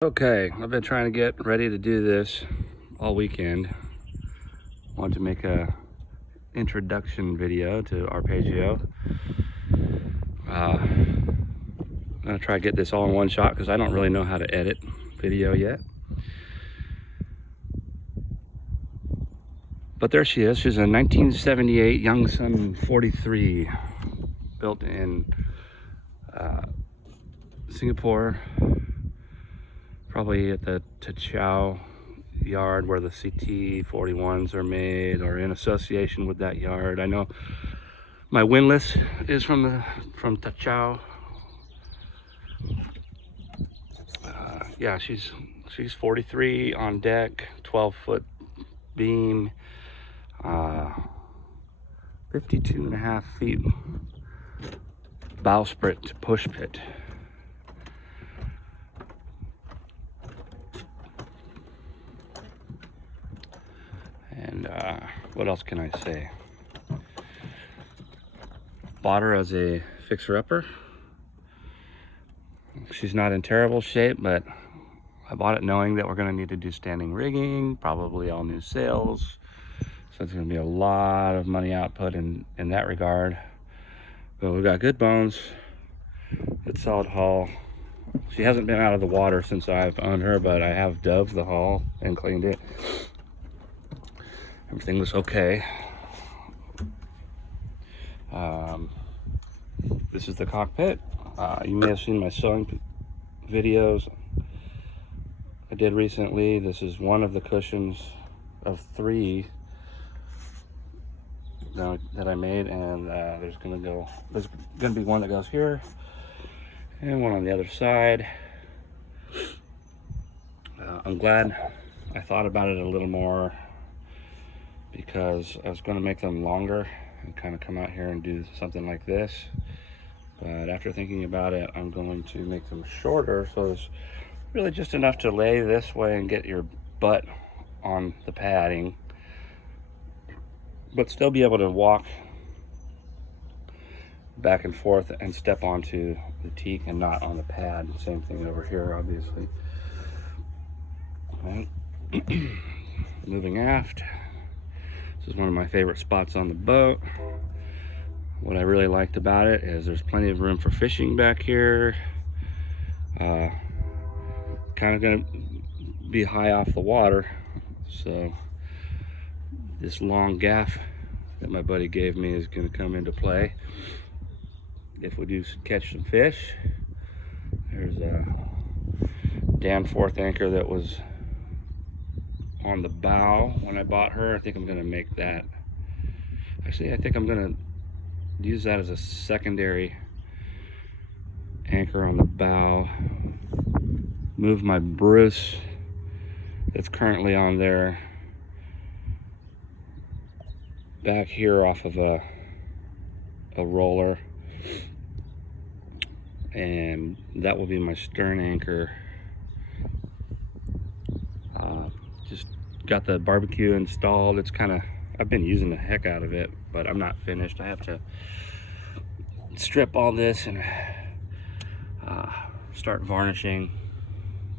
Okay, I've been trying to get ready to do this all weekend. Wanted to make a introduction video to Arpeggio. I'm gonna try to get this all in one shot because I don't really know how to edit video yet. But there she is. She's a 1978 Youngsun 43, built in Singapore, probably at the Tachau yard where the CT 41s are made, or in association with that yard. I know my windlass is from Tachau. Yeah, she's 43 on deck, 12-foot beam, 52.5 feet bowsprit to push pit. And what else can I say? Bought her as a fixer-upper. She's not in terrible shape, but I bought it knowing that we're going to need to do standing rigging, probably all new sails. So it's going to be a lot of money output in that regard. But we've got good bones, good solid hull. She hasn't been out of the water since I've owned her, but I have doved the hull and cleaned it. Everything was okay. This is the cockpit. You may have seen my sewing videos I did recently. This is one of the cushions of 3 that I made, and there's gonna be one that goes here and one on the other side. I'm glad I thought about it a little more, because I was going to make them longer and kind of come out here and do something like this. But after thinking about it, I'm going to make them shorter, so there's really just enough to lay this way and get your butt on the padding, but still be able to walk back and forth and step onto the teak and not on the pad. Same thing over here, obviously. Right. Moving aft. This is one of my favorite spots on the boat. What I really liked about it is there's plenty of room for fishing back here. Kind of going to be high off the water, so this long gaff that my buddy gave me is going to come into play if we do catch some fish. There's a Danforth anchor that was on the bow when I bought her. I think I'm going to make that. Actually, I think I'm going to use that as a secondary anchor on the bow. Move my Bruce that's currently on there back here off of a roller, and that will be my stern anchor. Just got the barbecue installed. It's kind of, I've been using the heck out of it, but I'm not finished. I have to strip all this and start varnishing.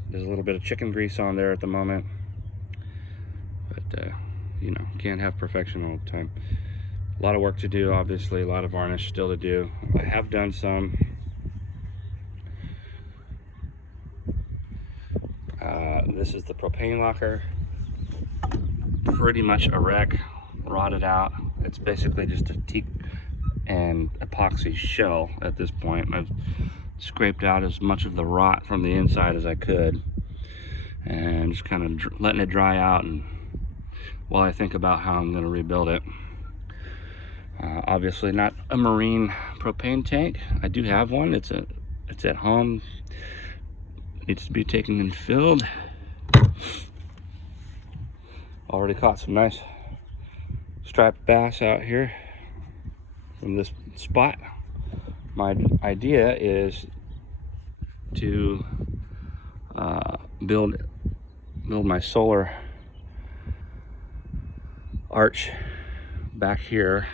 There's a little bit of chicken grease on there at the moment, but you know, can't have perfection all the time. A lot of work to do, obviously, a lot of varnish still to do. I have done some. This is the propane locker. Pretty much a wreck, rotted out. It's basically just a teak and epoxy shell at this point. I've scraped out as much of the rot from the inside as I could, and just kind of letting it dry out, and while I think about how I'm going to rebuild it. Obviously not a marine propane tank. I do have one. It's at home. Needs to be taken and filled. Already caught some nice striped bass out here from this spot. My idea is to build my solar arch back here.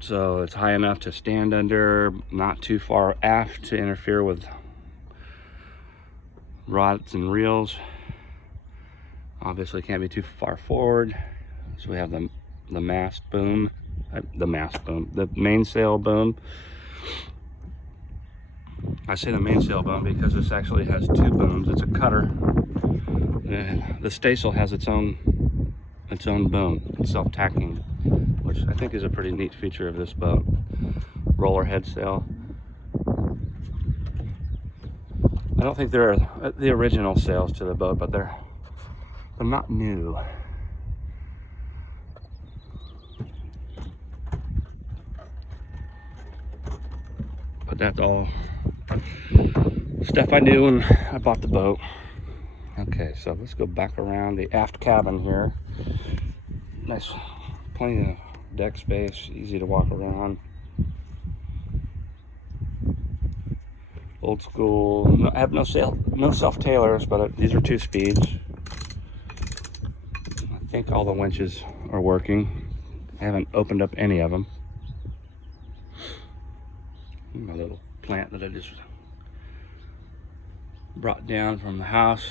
So it's high enough to stand under, not too far aft to interfere with rods and reels. Obviously can't be too far forward. So we have the mast boom, the mainsail boom. I say the mainsail boom because this actually has two booms. It's a cutter. The staysail has its own boom, self-tacking, which I think is a pretty neat feature of this boat. Roller head sail. I don't think they're the original sails to the boat, but they're not new. But that's all stuff I knew when I bought the boat. Okay, so let's go back around the aft cabin here. Nice, plenty of deck space, easy to walk around. Old school. I have no self-tailors, but these are 2 speeds. I think all the winches are working. I haven't opened up any of them. My little plant that I just brought down from the house.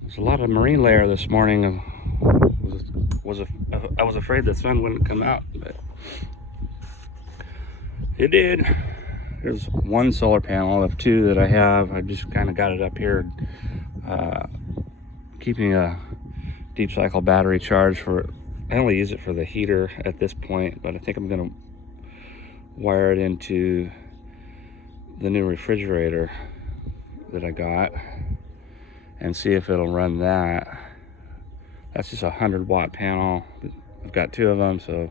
There's a lot of marine layer this morning. I was afraid the sun wouldn't come out, but it did. There's 1 solar panel of 2 that I have. I just kind of got it up here, keeping a deep cycle battery charged for. I only use it for the heater at this point, but I think I'm gonna wire it into the new refrigerator that I got and see if it'll run that. That's just a 100-watt panel. I've got 2 of them, so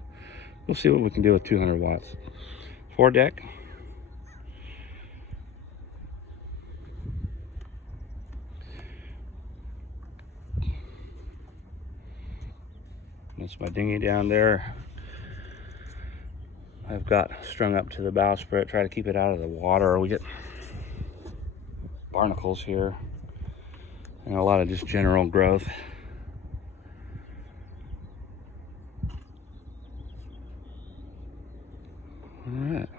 we'll see what we can do with 200 watts. Foredeck. That's my dinghy down there. I've got strung up to the bowsprit, try to keep it out of the water. We get barnacles here and a lot of just general growth. All right.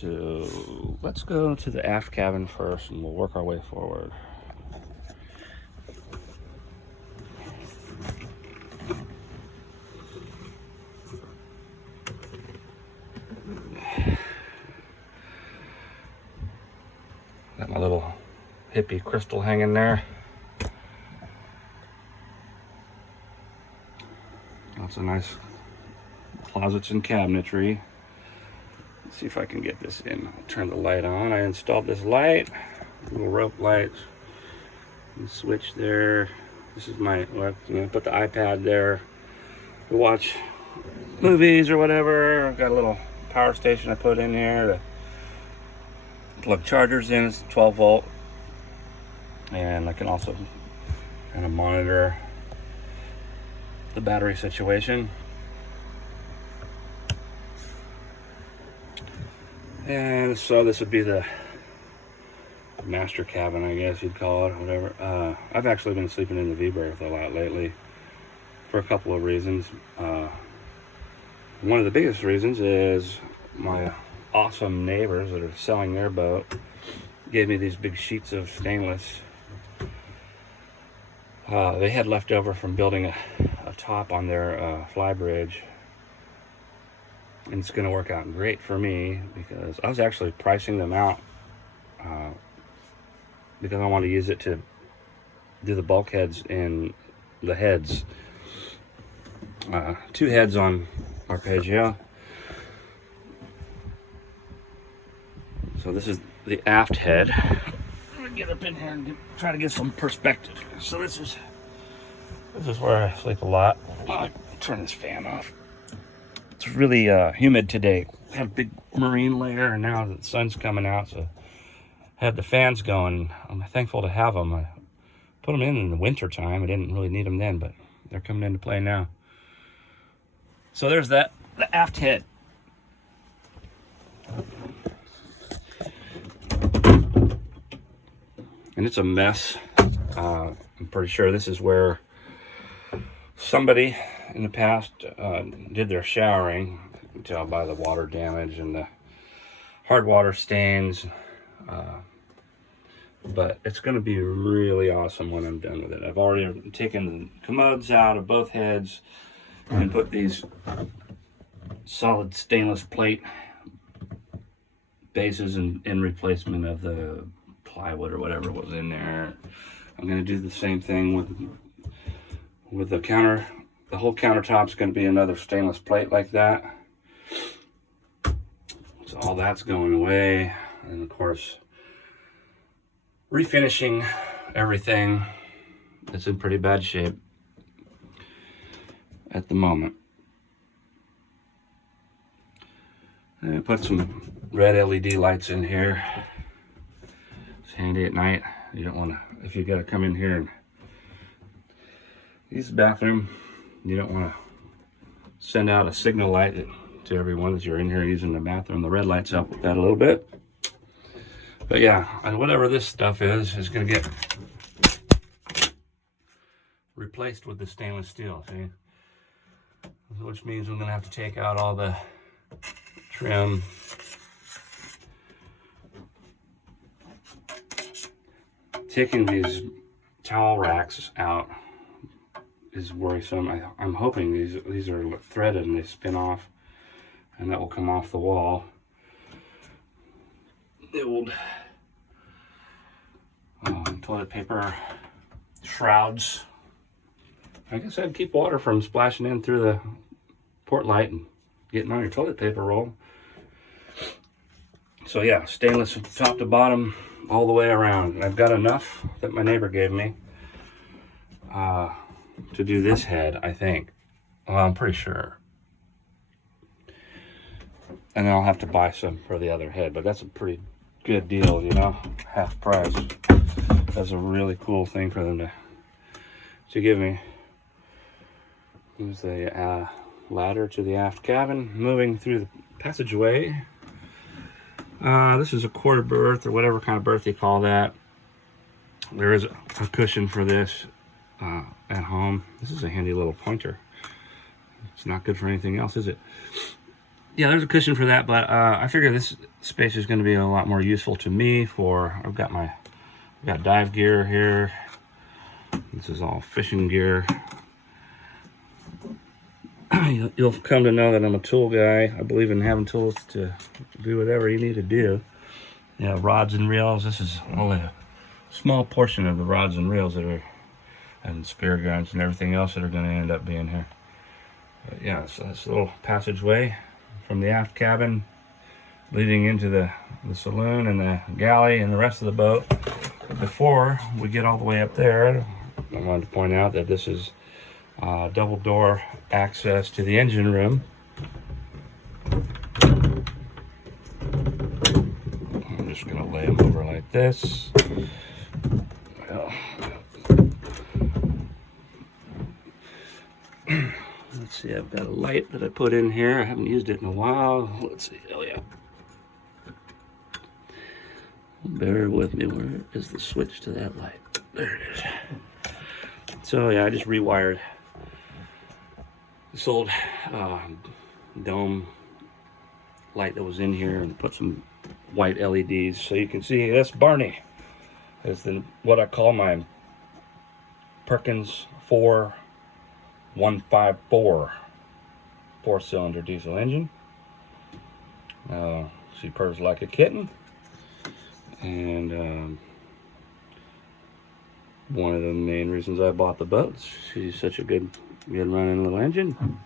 So let's go to the aft cabin first and we'll work our way forward. Got my little hippie crystal hanging there. Lots of nice closets and cabinetry. Let's see if I can get this in. I'll turn the light on. I installed this light, little rope light, and switch there. This is my, put the iPad there to watch movies or whatever. I've got a little power station I put in here to plug chargers in. It's 12 volt. And I can also kind of monitor the battery situation. And so this would be the master cabin, I guess you'd call it, whatever. I've actually been sleeping in the V-berth a lot lately for a couple of reasons. One of the biggest reasons is my awesome neighbors that are selling their boat gave me these big sheets of stainless. They had left over from building a top on their fly bridge. And it's going to work out great for me because I was actually pricing them out because I want to use it to do the bulkheads and the heads. 2 heads on Arpeggio. So this is the aft head. I'm going to get up in here and try to get some perspective. So this is where I sleep a lot. I'll turn this fan off. It's really humid today. I have a big marine layer, and now the sun's coming out, so I have the fans going. I'm thankful to have them. I put them in the winter time. I didn't really need them then, but they're coming into play now. So there's the aft head. and it's a mess. I'm pretty sure this is where somebody in the past did their showering. You can tell by the water damage and the hard water stains. But it's going to be really awesome when I'm done with it. I've already taken the commodes out of both heads and put these solid stainless plate bases in replacement of the plywood or whatever was in there. I'm going to do the same thing with the counter. The whole countertop's going to be another stainless plate like that. So all that's going away. And of course, refinishing everything. It's in pretty bad shape at the moment. And I put some red LED lights in here. It's handy at night. You don't want to, if you got to come in here and use the bathroom, you don't want to send out a signal light to everyone that you're in here using the bathroom. The red lights help with that a little bit. But yeah, and whatever this stuff is going to get replaced with the stainless steel, see? Which means I'm going to have to take out all the trim. Taking these towel racks out is worrisome. I'm hoping these are threaded and they spin off, and that will come off the wall. The old toilet paper shrouds. I guess I'd keep water from splashing in through the port light and getting on your toilet paper roll. So yeah, stainless from top to bottom all the way around. I've got enough that my neighbor gave me to do this head, I think. Well, I'm pretty sure. And then I'll have to buy some for the other head, but that's a pretty good deal, you know, half price. That's a really cool thing for them to give me. Here's the ladder to the aft cabin, moving through the passageway. This is a quarter berth or whatever kind of berth you call that. There is a cushion for this at home. This is a handy little pointer. It's not good for anything else, is it? Yeah, there's a cushion for that, but I figure this space is going to be a lot more useful to me for, I've got dive gear here. This is all fishing gear. You'll come to know that I'm a tool guy. I believe in having tools to do whatever you need to do. Yeah, rods and reels. This is only a small portion of the rods and reels that are, and spear guns and everything else that are going to end up being here. But yeah, so that's a little passageway from the aft cabin leading into the saloon and the galley and the rest of the boat. But before we get all the way up there, I wanted to point out that this is double door access to the engine room. I'm just going to lay them over like this. Well, let's see, I've got a light that I put in here. I haven't used it in a while. Let's see. Oh yeah. Bear with me. Where is the switch to that light? There it is. So yeah, I just rewired this old dome light that was in here and put some white LEDs so you can see. That's Barney. It's what I call my Perkins 4154 4-cylinder diesel engine. She purrs like a kitten, and one of the main reasons I bought the boat. She's such a good running little engine.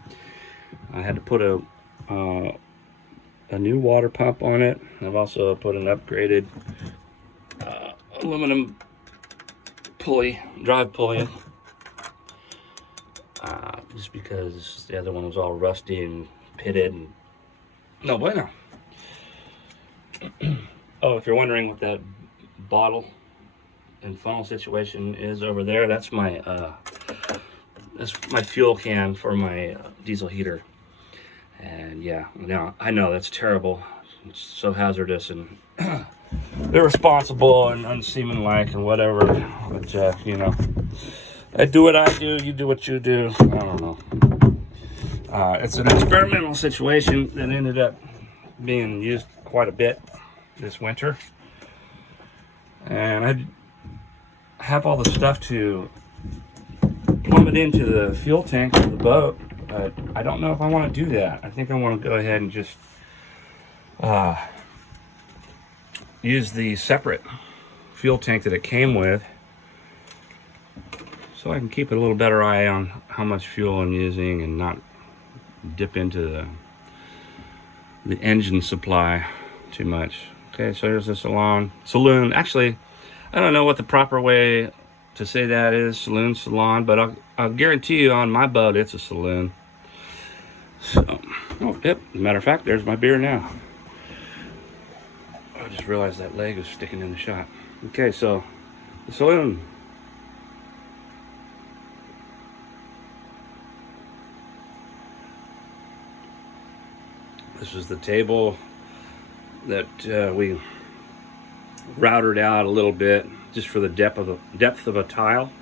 I had to put a new water pump on it. I've also put an upgraded aluminum pulley, drive pulley, just because the other one was all rusty and pitted and no bueno. Oh, if you're wondering what that bottle and funnel situation is over there, that's my fuel can for my diesel heater. And yeah, now I know that's terrible. It's so hazardous, and irresponsible and unseamanlike and whatever. But you know, I do what I do, you do what you do. I don't know. It's an experimental situation that ended up being used quite a bit this winter, and I have all the stuff to plumb it into the fuel tank of the boat, but I don't know if I want to do that. I think I want to go ahead and just use the separate fuel tank that it came with, so I can keep a little better eye on how much fuel I'm using and not dip into the engine supply too much. Okay, so here's the saloon. Actually, I don't know what the proper way to say that is, salon, but I'll guarantee you on my boat it's a saloon. So, oh, yep, as a matter of fact, there's my beer now. I just realized that leg is sticking in the shot. Okay, so the saloon. This is the table that we routed out a little bit just for the depth of a tile,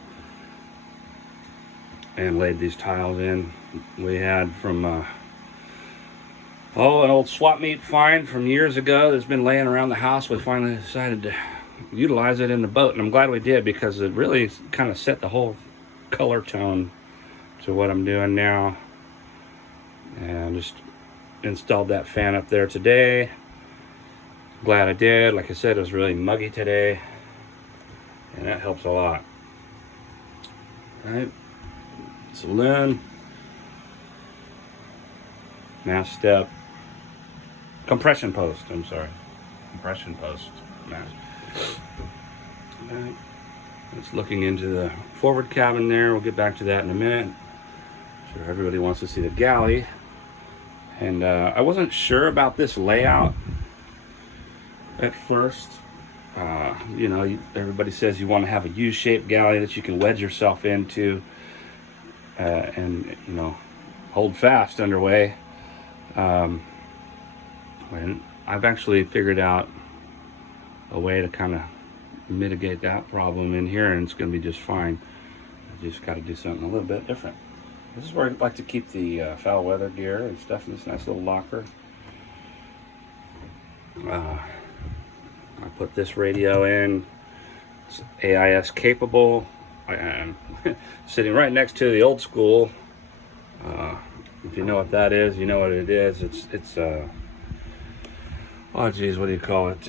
and laid these tiles in. We had from an old swap meet find from years ago that's been laying around the house. We finally decided to utilize it in the boat, and I'm glad we did, because it really kind of set the whole color tone to what I'm doing now. And just installed that fan up there today. Glad I did. Like I said, it was really muggy today, and that helps a lot. All right, saloon, mast step, compression post. I'm sorry, compression post. Mast. All right, it's looking into the forward cabin there. We'll get back to that in a minute. I'm sure everybody wants to see the galley. And I wasn't sure about this layout at first. You know, everybody says you want to have a U-shaped galley that you can wedge yourself into and, you know, hold fast underway. And I've actually figured out a way to kind of mitigate that problem in here, and it's going to be just fine. I just got to do something a little bit different. This is where I like to keep the foul weather gear and stuff in this nice little locker. I put this radio in. It's AIS capable. I am sitting right next to the old school. If you know what that is, you know what it is. It's oh geez, what do you call it?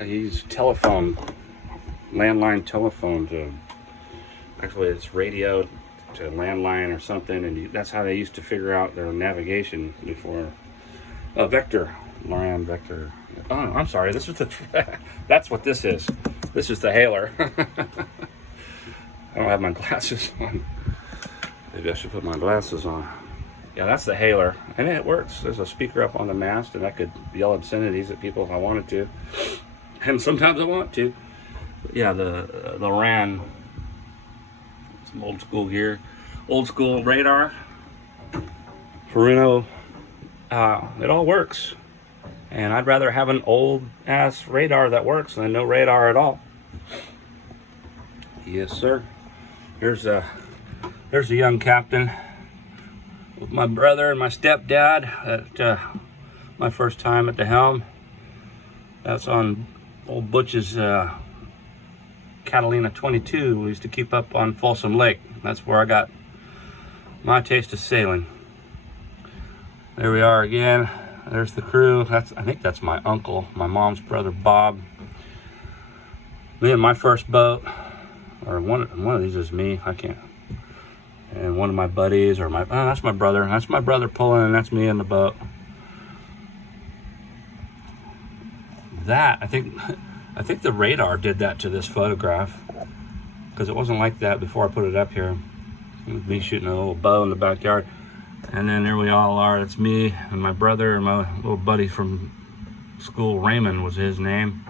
I use telephone, landline telephone to. Actually, it's radio to landline or something, and that's how they used to figure out their navigation before. Vector, Lorian Vector. Oh, I'm sorry. This is the. That's what this is. This is the hailer. I don't have my glasses on. Maybe I should put my glasses on. Yeah, that's the hailer, and it works. There's a speaker up on the mast, and I could yell obscenities at people if I wanted to, and sometimes I want to. But yeah, the RAN. Some old school gear, old school radar, Furuno. It all works, and I'd rather have an old ass radar that works than no radar at all. Yes, sir. There's a young captain with my brother and my stepdad at my first time at the helm. That's on old Butch's Catalina 22 we used to keep up on Folsom Lake. That's where I got my taste of sailing. There we are again. There's the crew. I think that's my uncle, my mom's brother Bob. Me and my first boat, or one of these is me. I can't. And one of my buddies, or that's my brother. That's my brother pulling, and that's me in the boat. That I think the radar did that to this photograph, because it wasn't like that before I put it up here. It was me shooting a little bow in the backyard. And then there we all are. It's me and my brother and my little buddy from school, Raymond was his name,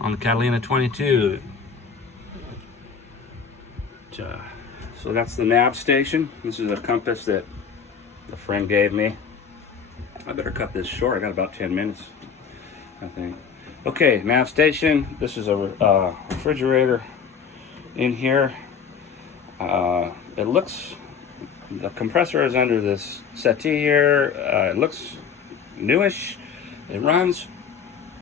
on the Catalina 22. So that's the nav station. This is a compass that a friend gave me. I better cut this short. I got about 10 minutes. I think. Okay, nav station. This is a refrigerator in here. It looks, the compressor is under this settee here. It looks newish. It runs